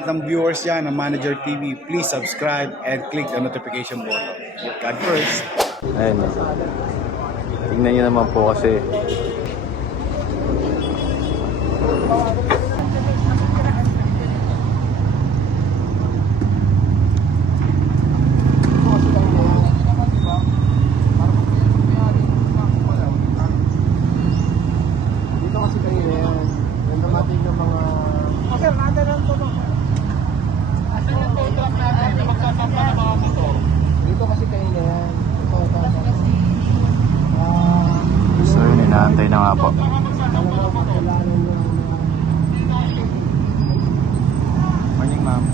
lahat ng viewers dyan ng Manager TV, please subscribe and click the notification button. God first. Ayun. Tingnan nyo naman po kasi. Dito kasi kayo yan. Yung dumating ng mga... Sir, nada lang po ba? Asan yung tow truck natin na magsasampa ng mga motor? Dito kasi kayo yan. So yun, inaantay na nga po. Morning, ma'am.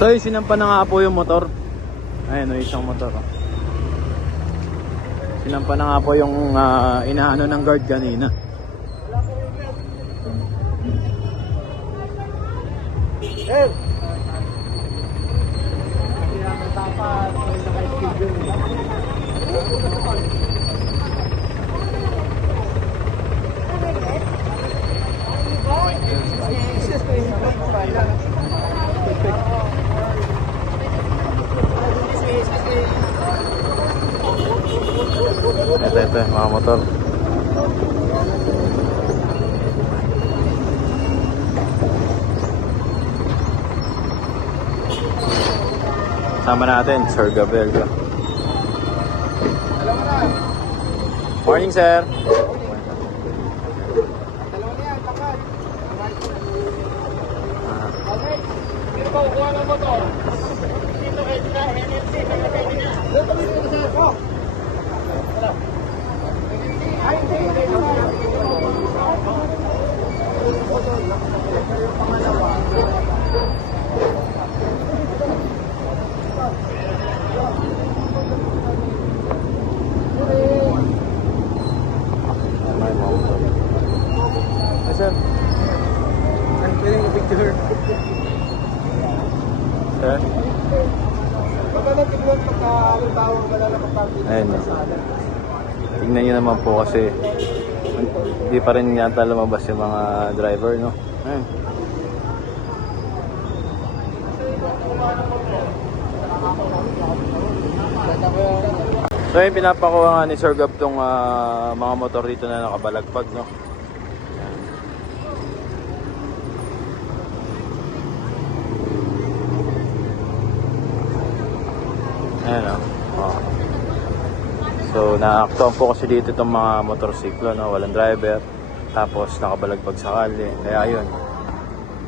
So sinampa na nga po yung motor. Ayun, isang motor. Sinampa na nga po yung inaano ng guard kanina. Sir! Dapat naka-schedule. Ito, mga motor. Sama natin, Sir Gabriel. Morning, sir. Sir. I'm getting a picture. Sir. Baka natigwan pagka-alutawang wala na kapag-pagpapit. Ayun. Tingnan nyo naman po kasi hindi pa rin yata lumabas yung mga driver, no? Ayun. So yun, pinapakuha nga ni Sir Gab tong mga motor dito na nakabalagpag, no? Ayan, no? Oh. So naaktuhan po kasi dito itong mga motorsiklo, no? Walang driver, tapos nakabalagpag sa kalye, kaya yun,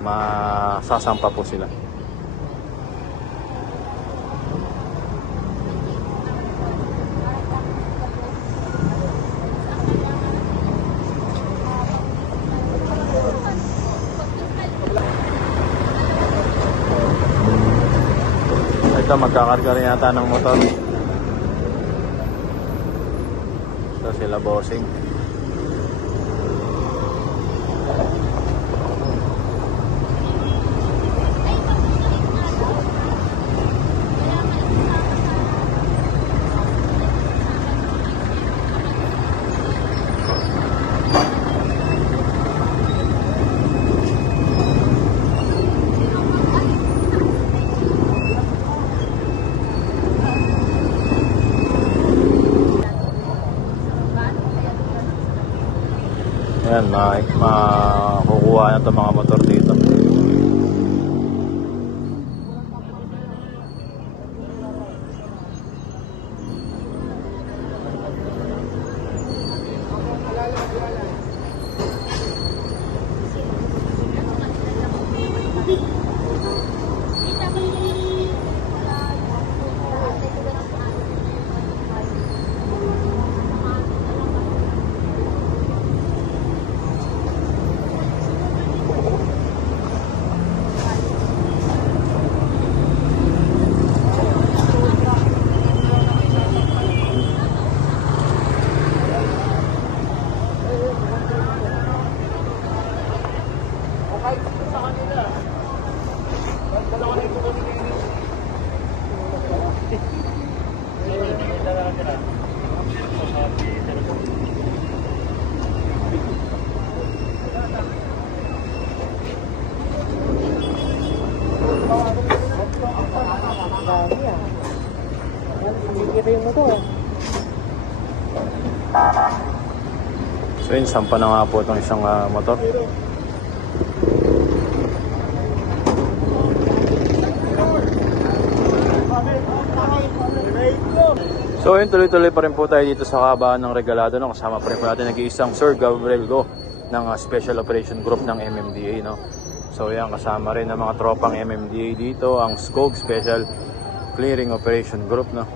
masasampa po sila. Ito, magkakarga rin yata ng motor. Ito sila bossing. Ayan, makukuha na itong mga motor dito. kahit sa kanila. Kahit dalawa na ito kami kainin. Dami ah. Yan, kumikita yung motor. So yun, sampa na nga po itong isang motor. So yun, tuloy-tuloy pa rin po tayo dito sa kabaan ng Regalado, no? Kasama pa rin po natin nag-iisang Sir Gabriel Go ng Special Operation Group ng MMDA, no? So yan, kasama rin ng mga tropang MMDA dito, ang SCOG Special Clearing Operation Group, no?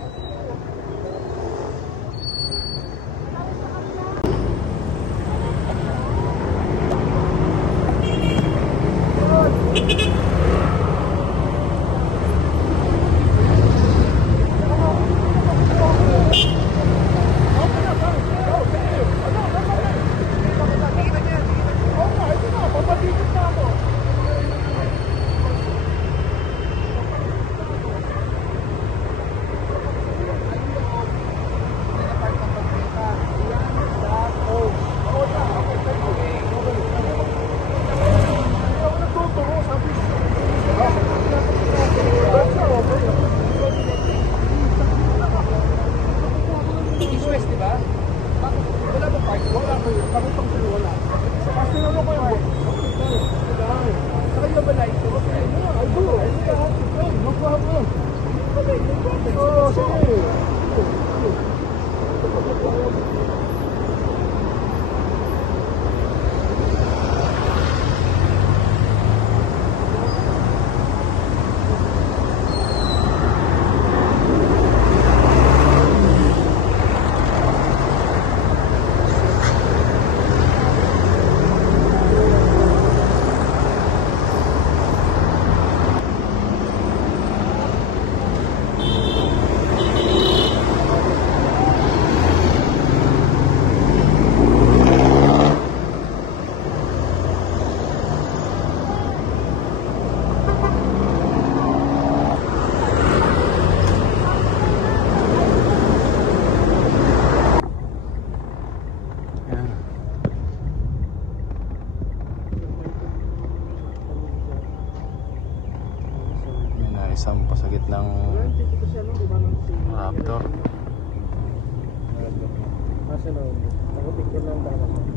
Isang pasagit ng Raptor. Nasa loob. Nakapicture lang tayo.